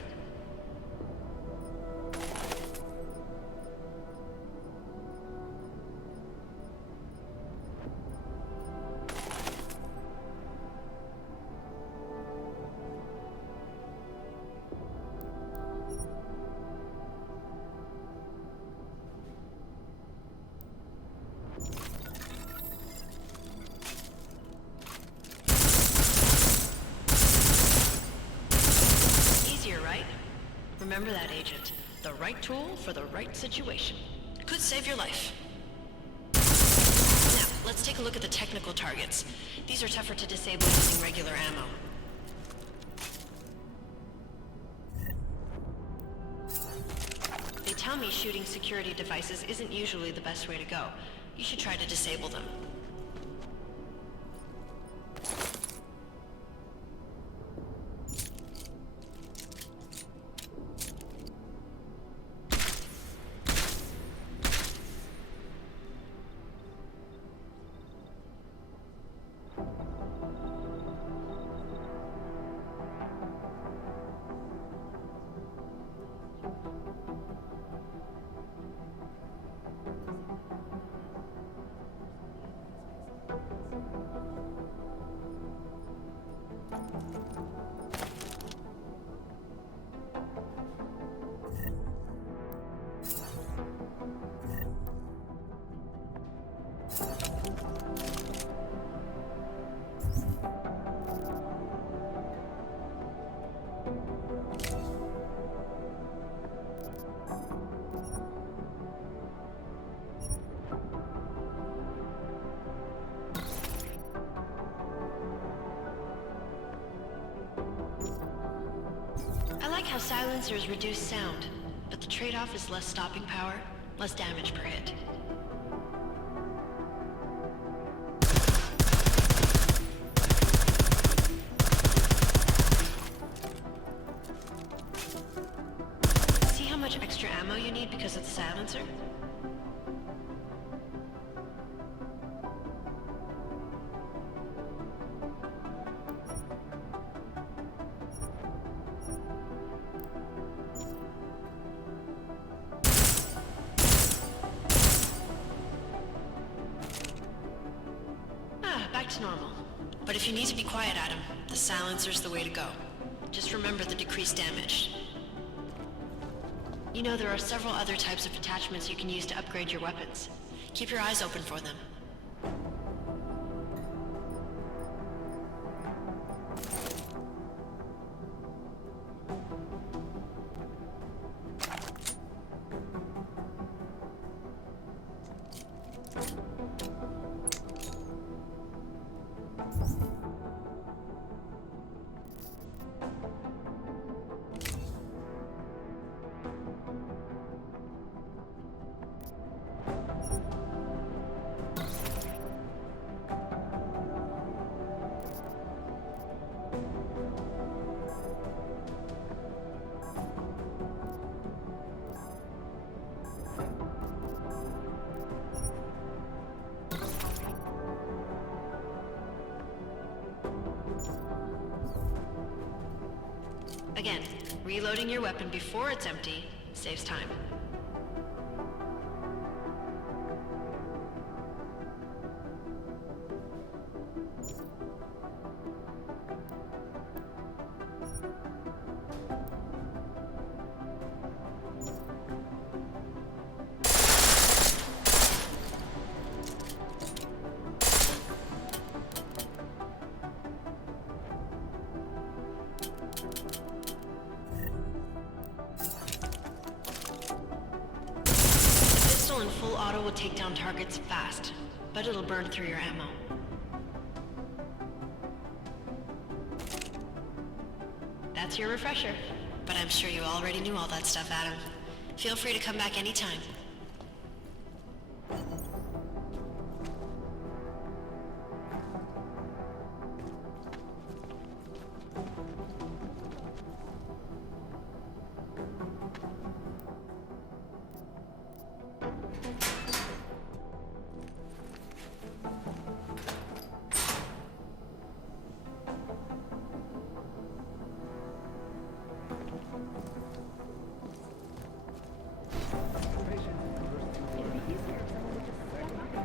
Remember that, Agent. The right tool for the right situation. Could save your life. Now, let's take a look at the technical targets. These are tougher to disable using regular ammo. They tell me shooting security devices isn't usually the best way to go. You should try to disable them. I like how silencers reduce sound, but the trade-off is less stopping power, less damage per hit. See how much extra ammo you need because of the silencer? Back to normal. But if you need to be quiet, Adam, the silencer's the way to go. Just remember the decreased damage. You know there are several other types of attachments you can use to upgrade your weapons. Keep your eyes open for them. Again, reloading your weapon before it's empty saves time. and full auto will take down targets fast, but it'll burn through your ammo. That's your refresher. But I'm sure you already knew all that stuff, Adam. Feel free to come back anytime.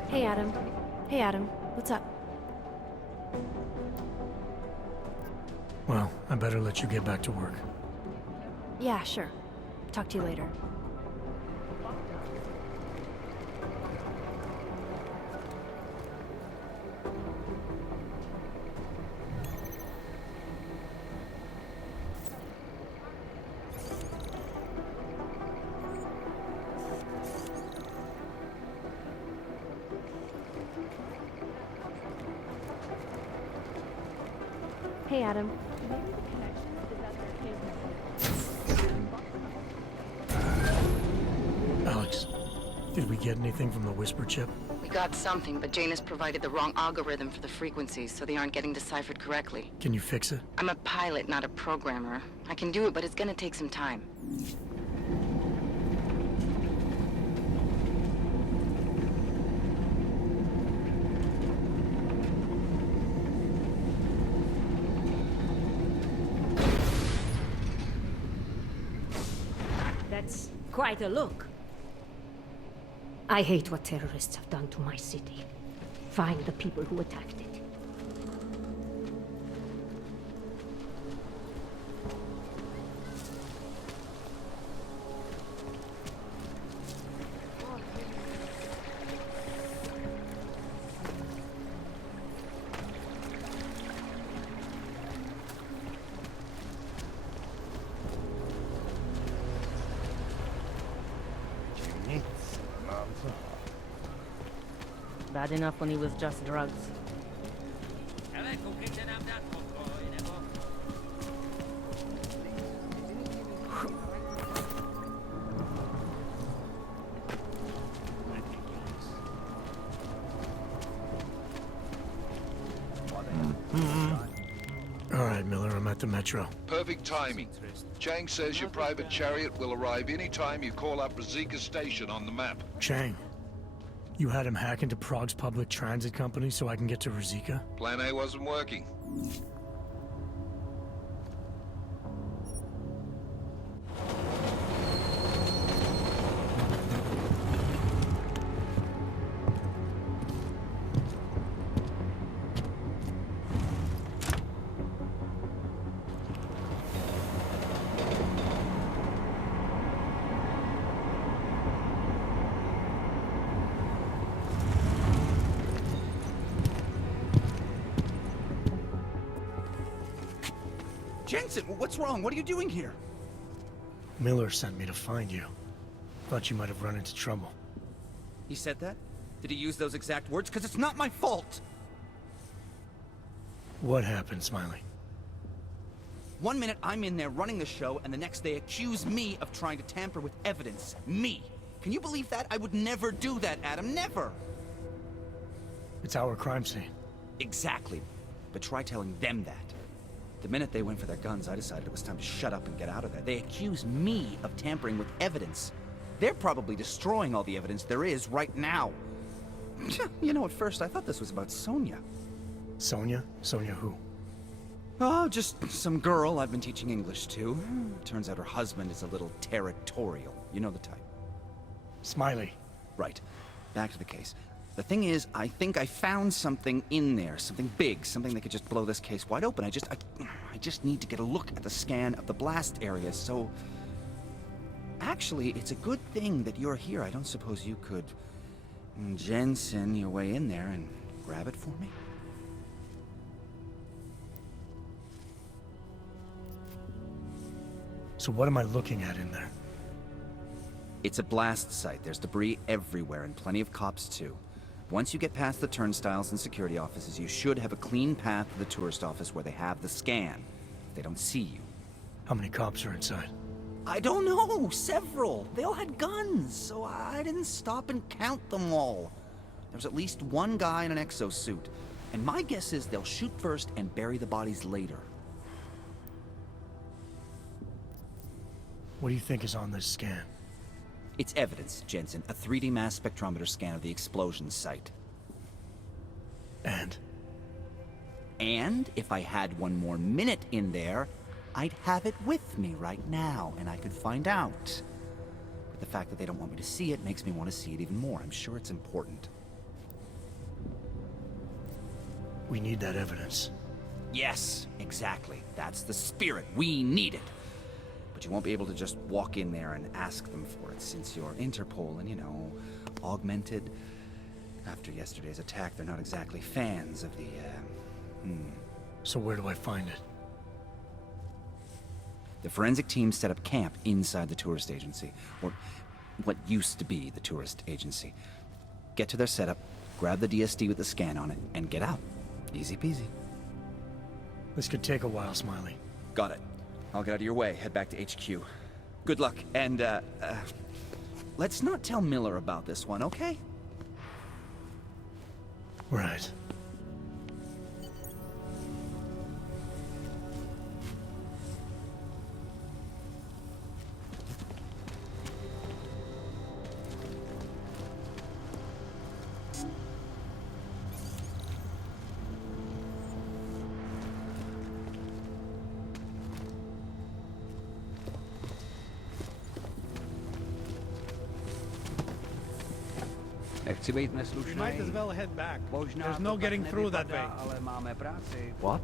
Hey, Adam. Hey, Adam. What's up? Well, I better let you get back to work. Yeah, sure. Talk to you later. Hey, Adam. Alex, did we get anything from the Whisper chip? We got something, but Janus provided the wrong algorithm for the frequencies, so they aren't getting deciphered correctly. Can you fix it? I'm a pilot, not a programmer. I can do it, but it's gonna take some time. That's quite a look. I hate what terrorists have done to my city. Find the people who attacked it. Bad enough when he was just drugs. All right, Miller, I'm at the Metro. Perfect timing. Chang says your private chariot will arrive any time you call up Rizika Station on the map. Chang, you had him hack into Prague's public transit company so I can get to Rizika? Plan A wasn't working. Jensen, what's wrong? What are you doing here? Miller sent me to find you. Thought you might have run into trouble. He said that? Did he use those exact words? Because it's not my fault! What happened, Smiley? 1 minute I'm in there running the show, and the next they accuse me of trying to tamper with evidence. Me! Can you believe that? I would never do that, Adam. Never! It's our crime scene. Exactly. But try telling them that. The minute they went for their guns, I decided it was time to shut up and get out of there. They accuse me of tampering with evidence. They're probably destroying all the evidence there is right now. You know, at first I thought this was about Sonia. Sonia? Sonia who? Oh, just some girl I've been teaching English to. Turns out her husband is a little territorial. You know the type. Smiley. Right. Back to the case. The thing is, I think I found something in there, something big, something that could just blow this case wide open. I just need to get a look at the scan of the blast area, so... Actually, it's a good thing that you're here. I don't suppose you could... Jensen your way in there and grab it for me? So what am I looking at in there? It's a blast site. There's debris everywhere and plenty of cops too. Once you get past the turnstiles and security offices, you should have a clean path to the tourist office where they have the scan. They don't see you. How many cops are inside? I don't know. Several. They all had guns, so I didn't stop and count them all. There's at least one guy in an exosuit. And my guess is they'll shoot first and bury the bodies later. What do you think is on this scan? It's evidence, Jensen. A 3D mass spectrometer scan of the explosion site. And? And if I had one more minute in there, I'd have it with me right now, and I could find out. But the fact that they don't want me to see it makes me want to see it even more. I'm sure it's important. We need that evidence. Yes, exactly. That's the spirit. We need it. But you won't be able to just walk in there and ask them for it, since you're Interpol and, you know, augmented. After yesterday's attack, they're not exactly fans of the, So where do I find it? The forensic team set up camp inside the tourist agency, or what used to be the tourist agency. Get to their setup, grab the DSD with the scan on it, and get out. Easy peasy. This could take a while, Smiley. Got it. I'll get out of your way, head back to HQ. Good luck, and, let's not tell Miller about this one, okay? Right. We might as well head back. There's no getting through that way. What?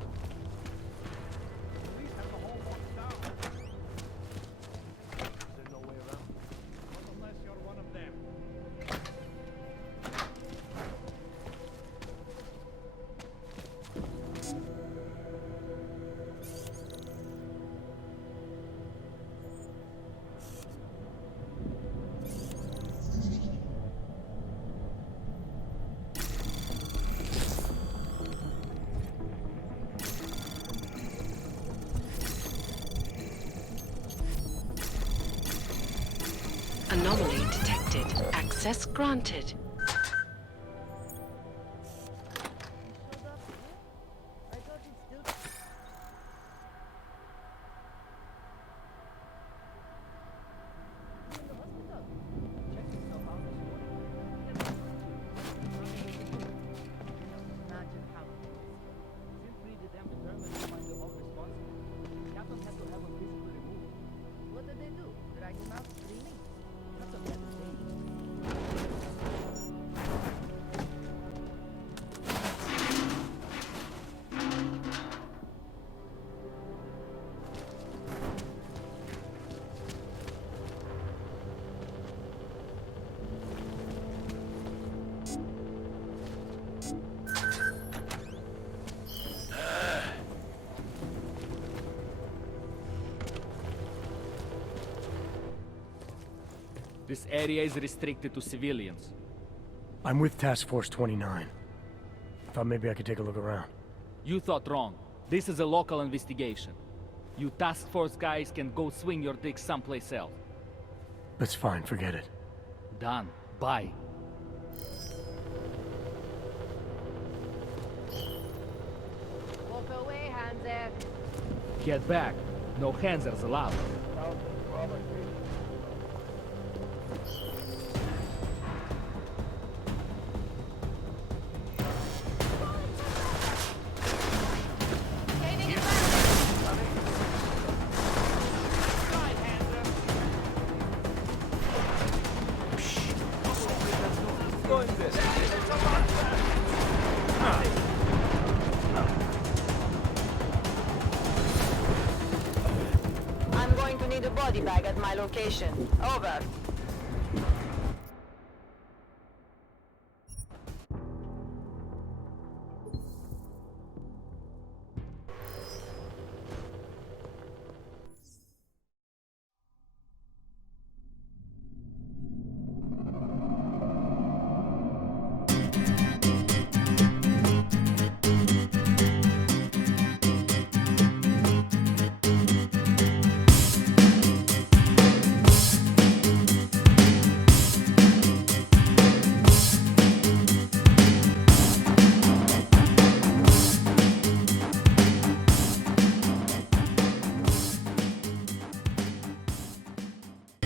Anomaly detected. Access granted. What did they do? Drag him out screaming? That's a better thing. This area is restricted to civilians. I'm with Task Force 29. Thought maybe I could take a look around. You thought wrong. This is a local investigation. You task force guys can go swing your dick someplace else. That's fine, forget it. Done. Bye. Walk away, Hanser. Get back. No handsers allowed. I'm going to need a body bag at my location. Over.